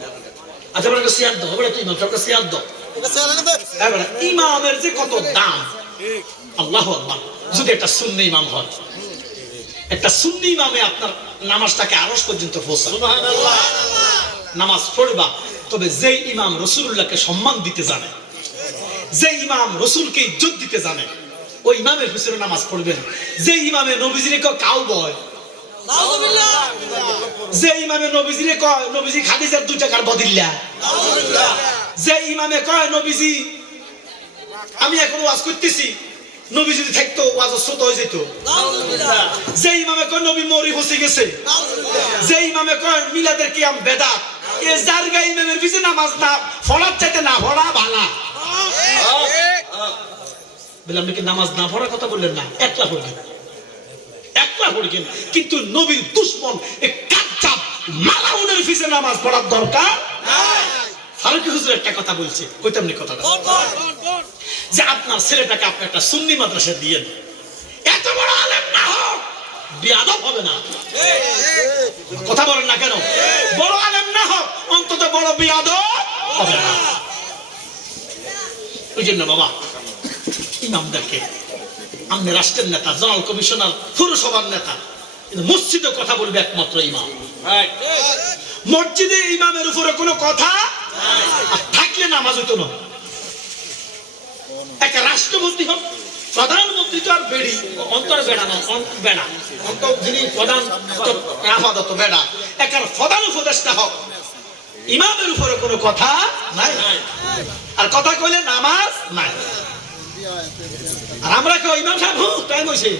আচ্ছা এবার শেয়ার দাও এবার তুই ইমাম সাহেবকে শেয়ার দাও এবার ইমামের যে কত দাম আল্লাহু আকবার যদি একটা সুন্নি ইমাম হয় একটা সুন্নি ইমামে আপনার নামাজটাকে আরশ পর্যন্ত পৌঁছায় সুবহানাল্লাহ নামাজ পড়বা তবে যে ইমাম রাসূলুল্লাহকে সম্মান দিতে জানে যে ইমাম রাসূলকে ইজ্জত দিতে জানে ওই ইমামের পিছনে নামাজ পড়বেন যে ইমামে নবীজিরে কাউ বয় নাউযুবিল্লাহ যে ইমামে নবীজিরে কয় নবীজি খাদিজার 2 টাকার বদিল্লা নাউযুবিল্লাহ যে ইমামে কয় নবীজি আমি এখন ওয়াজ করতেছি নবী যদি থাকতো ওয়াজ শ্রোতা হয়ে যেত নাউযুবিল্লাহ যে ইমামে কয় নবী মরি বসে গেছে নাউযুবিল্লাহ যে ইমামে কয় মিলাদের কিয়াম বেদাত এ জারগা ইমামের পিছনে নামাজ না পড়ার চাইতে না পড়া ভালো বলে আপনি কি নামাজ না পড়ার কথা বললেন না একলা পড়বেন কিন্তু নবীর দুশমন এই কাজ্জাব মালাউনের পিছনে নামাজ পড়ার দরকার নাই ফারুকী হুজুর একটা কথা বলছে কইতাম নি কথাটা যে আপনার ছেলেটাকে আপনি একটা সুন্নি মাদ্রাসায় দিয়েন এত বড় আলেম না হোক বিয়াদব হবে না কথা বলেন না কেন বড় আলেম না হোক অন্তত বড় বিয়াদব হবে না ওই জন্য বাবা ইমামদেরকে আপনি রাষ্ট্রের নেতা জনাল কমিশনার পুরসভার নেতা কিন্তু মসজিদে কথা বলবে একমাত্র ইমাম মসজিদে ইমামের উপরে কোনো কথা থাকলে নামাজ হইতো না একটা রাষ্ট্রপতি হোক প্রধানমন্ত্রী তো আর বেড়ি অন্তর বেড়া না বেড়া অন্তর যিনি প্রধান আপাতত বেড়া একটা প্রধান উপদেষ্টা হোক ইমামের উপরে কোনো কথা নাই আর কথা কইলে নামাজ নাই আর আমরা কেউ ইমাম সাহেব টাইম হয়েছে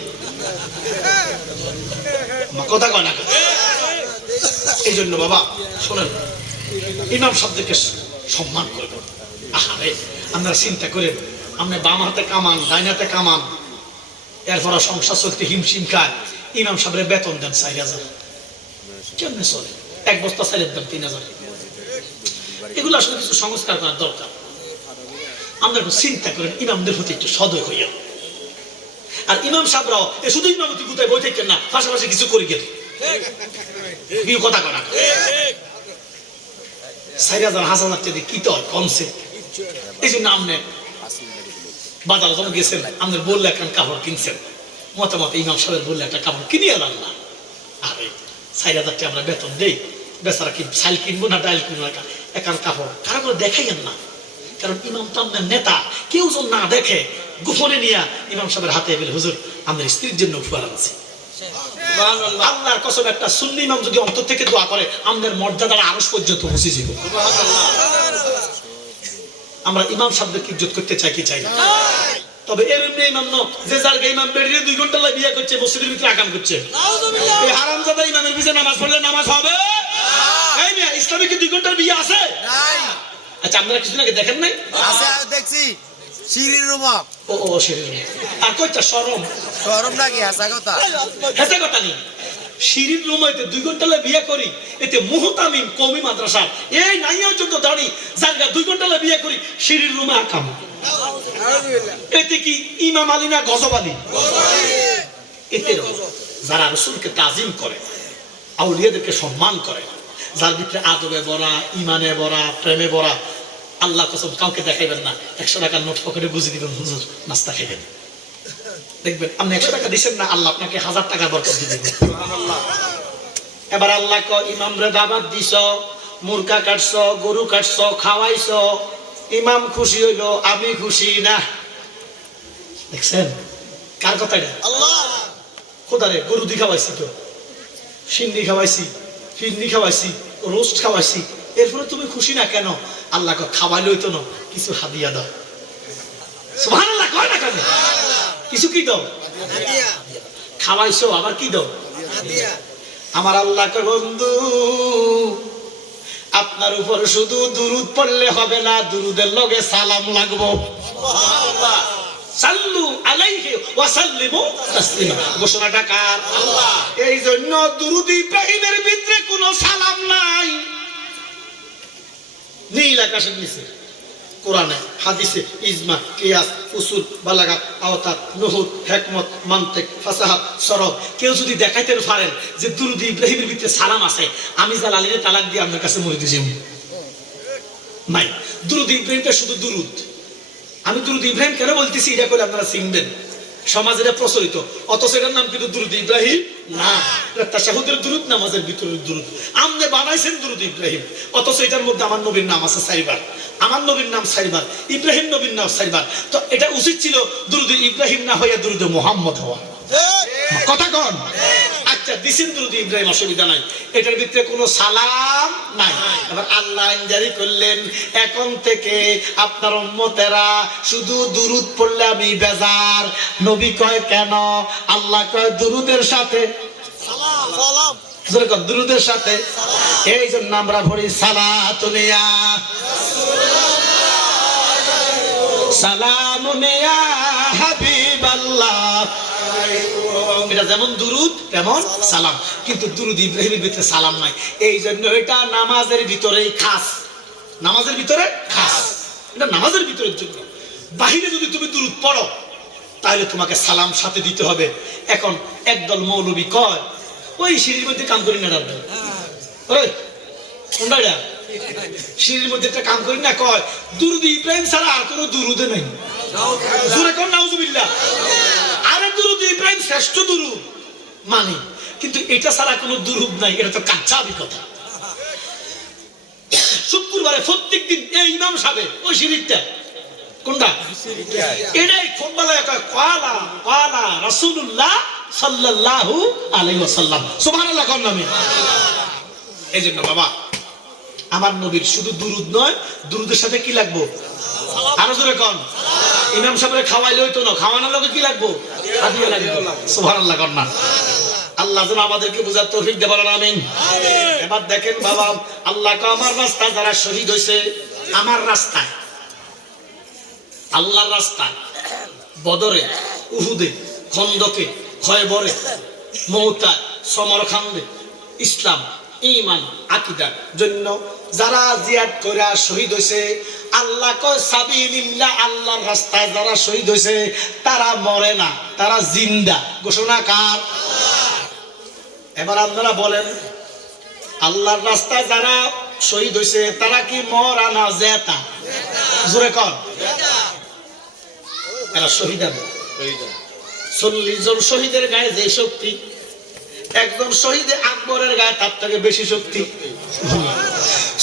কথা কয় না এই জন্য বাবা শোনেন ইমাম শব্দকে সম্মান করবেন আহারে আপনারা চিন্তা করেন আপনি বাম হাতে কামান ডাইন হাতে কামান এরপর সংসার চলতে হিমশিম খায় ইমাম সাহেবের বেতন দেন 4000 কেমনে চলে এক বস্তা চালের দাম 3000। এগুলো আসলে কিছু সংস্কার করার দরকার। আমরা একটু চিন্তা করেন, ইমামদের প্রতি একটু সদয় হইয়া। আর ইমাম সাহেবরাও শুধু ইমামতি গুতায় বই থাকেন না, পাশাপাশি কিছু করি গেল কথা কনা 4000 হাজার টাকা কি তো কমছে। এই যে নাম নেন বাজার যখন গেছেন, আমাদের বললে একটা কাপড় কিনছেন, মতামত ইমাম সাহেবের বললে একটা কাপড় কিনে এলাম না। আরে 4000 টাকা আমরা বেতন দেই, বেচারা কি চাল কিনবো না ডাল কিনবো না, একার কাপড় কারো করে দেখাইয়েন না। কারণ ইমাম তো আপনার নেতা, কেউ যখন না দেখে গোপনে নিয়ে ইমাম সাহেবের হাতে এলে, হুজুর আমাদের স্ত্রীর জন্য উপহার আনছি। আল্লাহর কসম, একটা সুন্নি ইমাম যদি অন্তর থেকে দোয়া করে, আমাদের মর্যাদার আরশ পর্যন্ত পৌঁছে যাব। আমরা ইমাম সাহেবকে ইজ্জত করতে চাই কি চাই না? তবে এমনি ইমাম ন যে যার ইমাম বেরিয়ে 2 ঘন্টা লাগে বিয়ে করছে, মসজিদের ভিতরে আকাম করছে। এই হারামজাদা ইমামের পিছনে নামাজ পড়লে নামাজ হবে? এই মিয়া ইসলামে কি 2 ঘন্টার বিয়ে আছে? নাই। আচ্ছা আপনারা কিছু আগে দেখেন নাই? আছে, দেখছি সিঁড়ির রুমা। ও সিঁড়ির রুম। আর কয়টা শরম নাকি হাসা কথা? হাসা কথা নেই। সিঁড়ির রুমাইতে 2 ঘন্টা লাগে বিয়ে করি, এতে মুহতামিম কওমি মাদ্রাসা এই নাইয়াও যত দাঁড়ি জায়গা 2 ঘন্টা লাগে বিয়ে করি, সিঁড়ির রুমে আকাম। এতে কি ইমাম আলী না গজব আলী? এতে যারা রাসূলকে তাজিম করে, আউলিয়াদেরকে সম্মান করে, যার ভিতরে আদবে ভরা, ইমানে ভরা, প্রেমে ভরা, আল্লাহ কসম কাউকে দেখাইবেন না 100 টাকার নোট পকেটে বুঝিয়ে দিবেন, হুজুর নাস্তা খাইবেন। দেখবেন আপনি 100 টাকা দিচ্ছেন না, আল্লাহ আপনাকে 1000 টাকা বরকত দিয়ে দিবেন। এবার আল্লাহ ক ইমাম রে দাওয়াত দিছ, মুরগা কাটছ, গরু কাটছ, খাওয়াইছ, ইমাম খুশি হইলো, আমি খুশি না। দেখছেন কার কথা এটা? আল্লাহ। খোদারে গরু দি খাওয়াইছি, তো সিন্নি খাওয়াইছি, ফিরনি খাওয়াইছি, রোস্ট খাওয়াইছি, এরপরে তুমি খুশি না কেন? আল্লাহ খাওয়াইলে হইতো না, কিছু হাদিয়া দাও। সুবহানাল্লাহ কয় না কেন? কিছু কি দাও? খাওয়াইছো, আবার কি দাও? আমার আল্লাহ কয় বন্ধু, আপনার উপর শুধু দুরুদ পড়লে হবে না, দুরুদের লগে সালাম লাগবো। সুবহানাল্লাহ। সাল্লু আলাইহি ওয়া সাল্লিমু তাসলিমা। ঘোষণাটা কার? আল্লাহ। এই জন্য দুরুদ ইব্রাহিমের ভিতরে কোনো সালাম নাই। নীল আকাশের নিচে, কোরআনে, হাদিসে, ইজমা, কিয়াস, উসুল, বালাগাত, আওতাত, নুহুত, হিকমত, মানতিক, ফাসাহাত, সরব, কেউ যদি দেখাইতে পারেন যে দুরুদ ইব্রাহিমের ভিতরে সালাম আছে, আমি জালালিরে তালাক দিয়ে আপনার কাছে মরে দিয়েছি নাই। দুরুদ ইব্রাহিমটা শুধু দুরুদ। আমি দুরুদ ইব্রাহিম কেন বলতেছি, এটা করে আপনারা চিনবেন, সমাজে এটা প্রচলিত, অথচ এটার নাম কিন্তু দুরুদ ইব্রাহিম না, এটা তাশাহুদের দুরুদ, নামাজের ভিতরের দুরুদ। আপনি বানাইছেন দুরুদ ইব্রাহিম, অথচ এটার মধ্যে আমার নবীর নাম আছে 4 বার, আমার নবীর নাম 4 বার, ইব্রাহিম নবীর নাম 4 বার। তো এটা উচিত ছিল দুরুদ ইব্রাহিম না হইয়া দুরুদ মুহাম্মদ হওয়া। কথা কন? আচ্ছা দিছেন দুরুদ ইব্রাহিম, অসুবিধা নাই, এটার ভিতরে কোনো সালাম নাই। এবার আল্লাহ জারি করলেন, এখন থেকে আপনার উম্মতেরা শুধু দুরুদ পড়লে আমি বেজার। নবী কয় কেন? আল্লাহ কয় দুরুদের সাথে সালাম, যেরকম দুরুদের সাথে, এই জন্য আমরা পড়ি সালাতুনিয়া সালামুনিয়া হাবিবাল্লাহ। এটা যেমন দুরুদ তেমন সালাম, কিন্তু দুরুদ ইব্রাহিমের ভিতরে সালাম নাই। এই জন্য এটা নামাজের ভিতরেই খাস, নামাজের ভিতরে খাস, এটা নামাজের ভিতরের জন্য। বাহিরে যদি তুমি দুরুদ পড়ো তাহলে তোমাকে সালাম সাথে দিতে হবে। এখন একদল মৌলবী কয় ওই সিঁড়ির মধ্যে কাম করি না, সিঁড়ির মধ্যে একটা কাম করি না, কয় দুরুদ ইব্রাহিম ছাড়া আর কোনো দুরুদে নাই। আরে দুরুদ ইব্রাহিম শ্রেষ্ঠ দুরুদ মানি, কিন্তু এটা ছাড়া কোনো দুরুদ নাই, এটা তো কাঁচা কথা। শুক্রবারে প্রত্যেক দিন এই ইমাম সাহেব ওই সিঁড়িটা কোনটা, এটাই খুতবায় কয় ক্বালা ক্বালা রাসূলুল্লাহ সাল্লাল্লাহু আলাইহি ওয়াসাল্লাম। সুবহানাল্লাহ কোন নামে? এইজন্য বাবা আমার নবীর শুধু দুরুদ নয়, দুরুদের সাথে কি লাগবো? আরো জোরে কোন? ইমাম সাহেবের খাওয়াইলে হইতো না, খাওয়ানোর লগে কি লাগবো? হাদিয়া লাগবে। সুবহানাল্লাহ কোন না? আল্লাহ যেন আমাদেরকে বুঝার তৌফিক দেন, বলেন আমিন। এবার দেখেন বাবা, আল্লাহ কা আমার রাস্তায় যারা শহীদ হয়েছে, আমার রাস্তায়, আল্লাহর রাস্তায়, বদরে, উহুদে, খন্দকে, খয়বরে, মৌতায়, সমরখান্দে, ইসলাম ঈমান আকীদার জন্য যারা জিহাদ কইরা শহীদ হইছে, আল্লাহ কয় সাবিলিল্লাহ, আল্লাহর রাস্তায় যারা শহীদ হইছে তারা মরে না, তারা জিন্দা। ঘোষণা কার? এবার আপনারা বলেন, আল্লাহর রাস্তায় যারা শহীদ হইছে তারা কি মরা না জেতা? জোরে কর। এরা শহীদ। 40 জন শহীদের গায়ে যে শক্তি, একজন শহীদ আকবরের গায়ে তার থেকে বেশি শক্তি।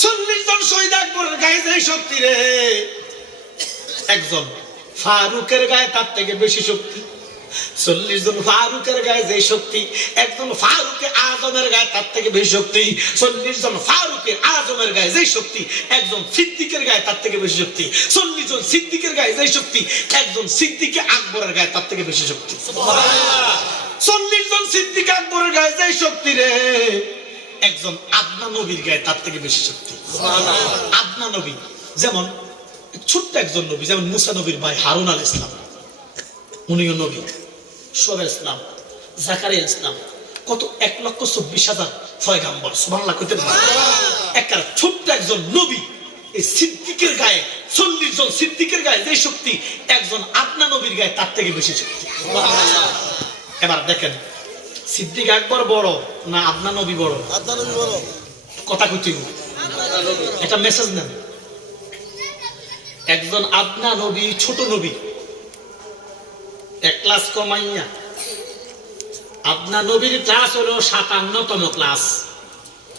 40 জন শহীদ আকবরের গায়ে যে শক্তি রে, একজন ফারুকের গায়ে তার থেকে বেশি শক্তি। 40 জন ফারুকের গায়ে যে শক্তি, একজন ফারুকে আজমের গায়ে তার থেকে বেশি শক্তি। 40 জন ফারুকে আজমের গায়ে যে শক্তি, একজন সিদ্দিকের গায়ে তার থেকে বেশি শক্তি। 40 জন সিদ্দিকের গায়ে যে শক্তি, একজন সিদ্দিকে আকবরের গায়ে তার থেকে বেশি শক্তি। 40 জন সিদ্দিক আকবরের গায়ে যে শক্তি রে, একজন আদনা নবীর গায়ে তার থেকে বেশি শক্তি। আদনা নবী যেমন ছোট্ট একজন নবী, যেমন মুসা নবীর ভাই হারুন আল ইসলাম, উনিও নবী। সোহেল ইসলাম, জাকারিয়া ইসলাম, কত 1,24,000 পয়গাম্বর। সুবহানাল্লাহ কইতে পারেন? একটা ছোট্ট একজন নবী, এই সিদ্দিকের গায়ে, 40 জন সিদ্দিকের গায়ে যে শক্তি, একজন আদনা নবীর গায়ে তার থেকে বেশি শক্তি। এবার দেখেন, সিদ্দিক আকবর বড় না আদনা নবী বড়? আদনা নবী বড়। কথা কইতে একটা মেসেজ নেন। একজন আদনা নবী, ছোট নবী, এক ক্লাস কমাইয়া। আদনা নবীর ক্লাস হলো 57তম ক্লাস।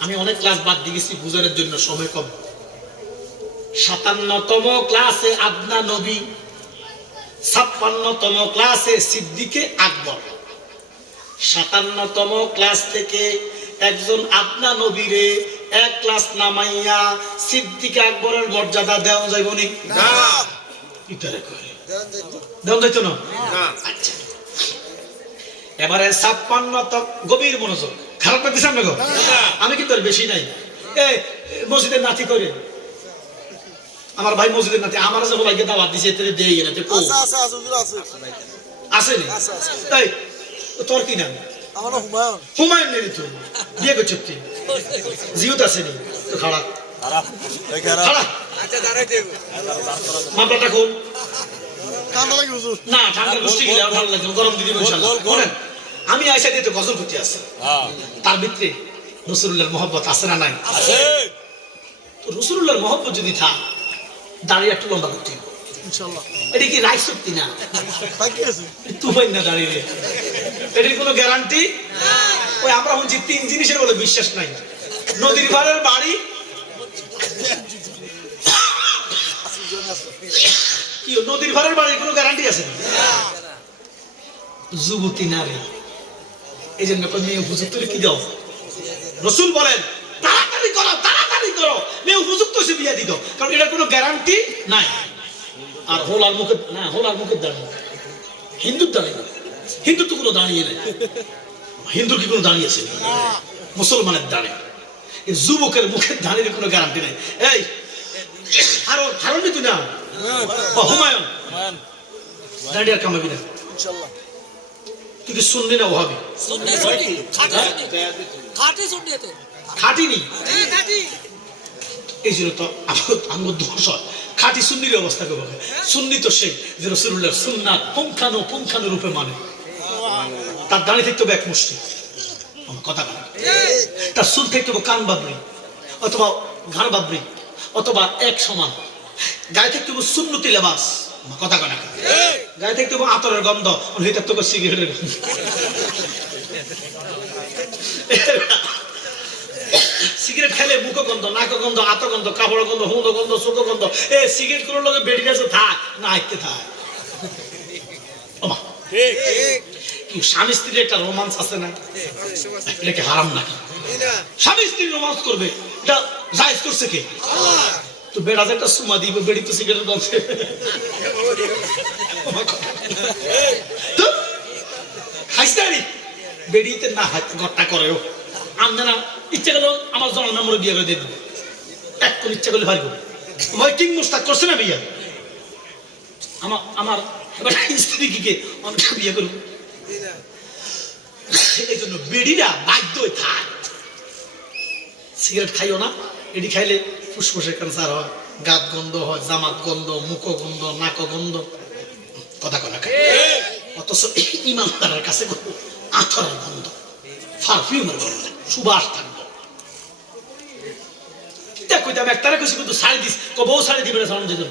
আমি অনেক ক্লাস বাদ দিয়ে গেছি বুঝানোর জন্য, সময় কম। 57তম ক্লাসে আদনা নবী, 56তম ক্লাসে সিদ্দিকে আকবর। 57তম ক্লাস থেকে একজন আদনা নবীরে এক ক্লাস নামাইয়া সিদ্দিক আকবরের মর্যাদা দেওয়া যাইব নি? না। ইতারে কই দেওয়া যাইতো না? আচ্ছা, এবারে 56তম, গভীর মনোযোগ। খারাপ লাগতেছে আপনাকে? আমি কিন্তু আর বেশি নাই। এই মসজিদের নাতি করে আমার ভাই, মসজিদের নাতি আমার যে বলাইকে দাওয়াত দিছে, এতে দেই না। আছে আছে আছে আছে আসেনি? আছে আছে। এই তোর কি নাম? আমার নাম হুমায়ুন। হুমায়ুন নেই তো, বিয়ে করছিস তুই? জিওত আসেনি তো? খারাপ খারাপ এই খারাপ। খারাপ। আচ্ছা দাঁড়াই দেব। মামলাটা খুব ঠান্ডা লাগে হুজুর। না, ঠান্ডা গোষ্ঠী গেলে আর ভালো লাগবে, গরম দিদি ইনশাআল্লাহ। বলেন, আমি আয়সা দিয়ে তো গজল করতে আছে, তার ভিতরে রাসূলুল্লাহর মহব্বত আছে না নাই? আছে। তো রাসূলুল্লাহর মহব্বত যদি থাক, দাঁড়িয়ে একটু লম্বা করতে হবে ইনশাআল্লাহ। এটা কি রায় সত্যি না? বাকি আছে। তুই না দাঁড়িয়ে, এটার কোনো গ্যারান্টি না। ওই আমরা শুনছি 3 জিনিসের বলে বিশ্বাস নাই। নদীর পাড়ের বাড়ি, কি নদীর পাড়ের বাড়ির কোনো গ্যারান্টি আছে না? যুবতী নারী, এই জন্য মেয়ে উপযুক্ত কি দাও? রাসূল বলেন তাড়াতাড়ি করো, তাড়াতাড়ি করো, মেয়ে উপযুক্ত সে বিয়ে দিত, কারণ এটার কোনো গ্যারান্টি নাই। আর হোলার মুখে না, হোলার মুখের দাঁড়িয়ে, হিন্দুর দাঁড়িয়ে না। হিন্দুর তো কোনো দাঁড়িয়ে নেই। হিন্দুর কি কোনো দাঁড়িয়ে আছে? মুসলমানের দাঁড়িয়ে। যুবকের মুখের দাঁড়িয়ে কোনো গ্যারান্টি নাই। এই হারুন তুই না, হুমায়ুন দাঁড়িয়ে আর কামাবি না ইনশাআল্লাহ। তুই কি শুনবি না? ওহাবি খাটিনি, এই জন্য তো আমার দোষ হয়। খাঁটি সুন্নির অবস্থা করবো। সুন্নি তো সে যে রাসূলুল্লাহর সুন্নাত পুঙ্খানু রূপে মানে। তার দাঁড়িয়ে থাকতে হবে এক মুষ্টি, কথা বলে। তার চুল থাকতে হবে কান বাবরি অথবা ঘাড় বাবরি অথবা এক সমান। গায়ে থাকতে হবে সুন্নতি লেবাস, কথা কয় না। গায়ে থাকতে হবে আতরের গন্ধ, হয়ে থাকতে হবে সিগারেটের গন্ধ। সিগারেট খেলে মুখ গন্ধ, নাক গন্ধ, আত গন্ধ, কাপড় গন্ধ, হুঁদ গন্ধ, চোখ গন্ধ। এ সিগারেট কোনো লোকে বেড়ে গেছে থাক না, আইতে থাক। কি স্বামী স্ত্রীর একটা রোমান্স আছে না? এটা কি হারাম নাকি? স্বামী স্ত্রী রোমান্স করবে, এটা জায়েজ করছে কে? তো বেড়া একটা সুমা দিবে, বেড়ি তো সিগারেট গন্ধ। খাইস্তারি বেড়িতে না ঘরটা করে আমনে না। ইচ্ছা গেল আমার জন্ম নম্বরে বিয়ে করে দিয়ে দেবো, এক কোন ইচ্ছা করলে ভাই ভাই কিং মুস্তাক করছে না বিয়ে। আমার এবার স্ত্রী কি অনেক বিয়ে করবো। এই জন্য বেড়িরা বাধ্য থাক, সিগারেট খাইও না, এটি খাইলে ফুসফুসের ক্যান্সার হয়, গাত গন্ধ হয়, জামাত গন্ধ, মুখ গন্ধ, নাক গন্ধ, কথা কথা খাই। অথচ ইমানদারের কাছে আথরের গন্ধ, পারফিউমের গন্ধ, সুবাস থাকবে। কইতাম একটারে কইছি কিন্তু শাড়ি দিস, বউ শাড়ি দিবে না সামনে যেত,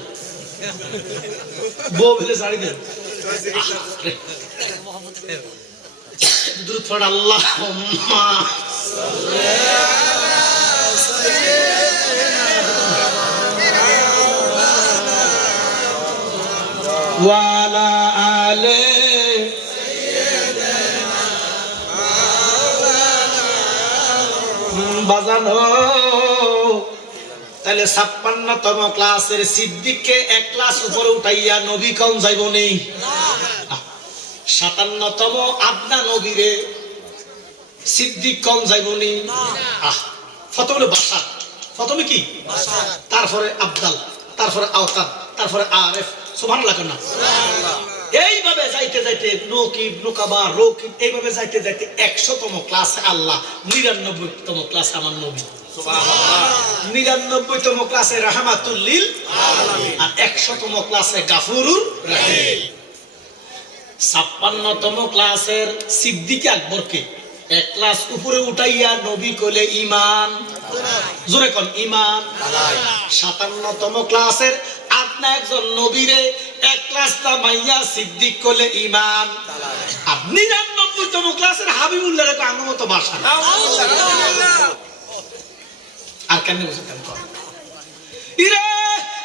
বউ ভেলে শাড়ি দিবে। দুরূদ পড়ে আল্লাহুম্মা ওয়া আলা আলি বাজানো। তাহলে 56তম ক্লাসের সিদ্দিককে এক ক্লাস উপরে উঠাইয়া নবী কোন যাইব নেই। 57তম আদনা নবীরে সিদ্দিক কোন যাইব নেই। প্রথমে বাশার, প্রথমে কি তারপরে আবদাল, তারপরে আওতাদ, তারপরে আরেফ। সুবহানাল্লাহ না? এইভাবে যাইতে যাইতে নকিব, নুকাবা, রকিব, এইভাবে যাইতে যাইতে 100তম ক্লাসে আল্লাহ, 99তম ক্লাসে আমার নবী, 99তম ক্লাসে রাহমাতুল লিল আলামিন, আর 100তম ক্লাসে গাফুরুর রহিম। 56তম ক্লাসের সিদ্দিক আকবরকে এক ক্লাস উপরে উঠাইয়া নবী কইলে ইমান, জোরে কোন ইমান। 57তম ক্লাসের আপনা একজন নবীরে এক ক্লাস নামাইয়া সিদ্দিক কইলে ইমান। আর 99তম ক্লাসের হাবিবুল্লাহ রে আঙ্গমত ভাষা। আর কেন বুঝতেন কর ইরে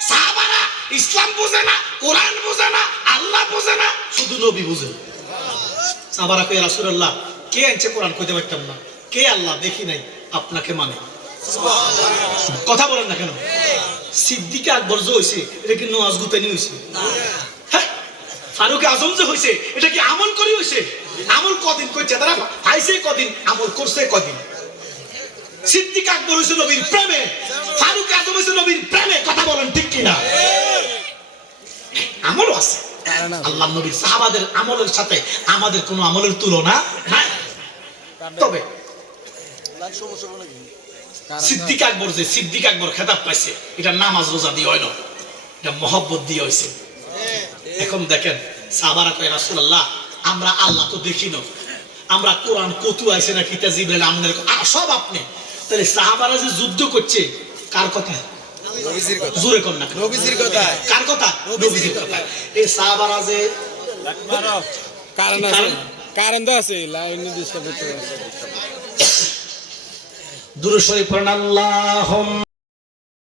সাহাবারা ইসলাম বুঝে না, কোরআন বুঝে না, আল্লাহ বুঝে না, শুধু নবী বুঝে। সাহাবারা কই রাসূলুল্লাহ কে আনছে কোরআন কইতে পারতাম না, কে আল্লাহ দেখি নাই, আপনাকে মানে। কথা বলেন না কেন? সিদ্দিক আকবর যে হইছে এটা কি নওয়াজ গুতানি হইছে? ফারুক আজম যে হইছে এটা কি আমল করি হইছে? আমল কদিন কইছে তারা আইছে কদিন, আমল করছে কদিন? সিদ্দিক আকবর হইছে নবীর প্রেমে, ফারুক আজম হইছে নবীর প্রেমে। কথা বলেন ঠিক কিনা? আমলও আছে। আল্লাহ নবীর সাহাবাদের আমলের সাথে আমাদের কোনো আমলের তুলনা নাই। তবে সিদ্দিক আকবর যে সিদ্দিক আকবর খেতাব পাইছে এটা নামাজ রোজা দিয়ে হয় না, এটা মহব্বত দিয়ে হয়েছে। এখন দেখেন সাহাবারা কয় রাসূলুল্লাহ আমরা আল্লাহ তো দেখি না, আমরা কোরআন কতু আইছে না কিতা জিবরাইল আমাদের সব আপনি। তাহলে সাহাবারা যে যুদ্ধ করছে কার কথা? জোরে কোন না, নবীজির কথা। কার কথা? নবীজির কথা। এই সাহাবারা যে কারণ তো আছে লাইন নির্দিষ্ট করতে দুরূদ শরীফ পড়েন আল্লাহুম্মা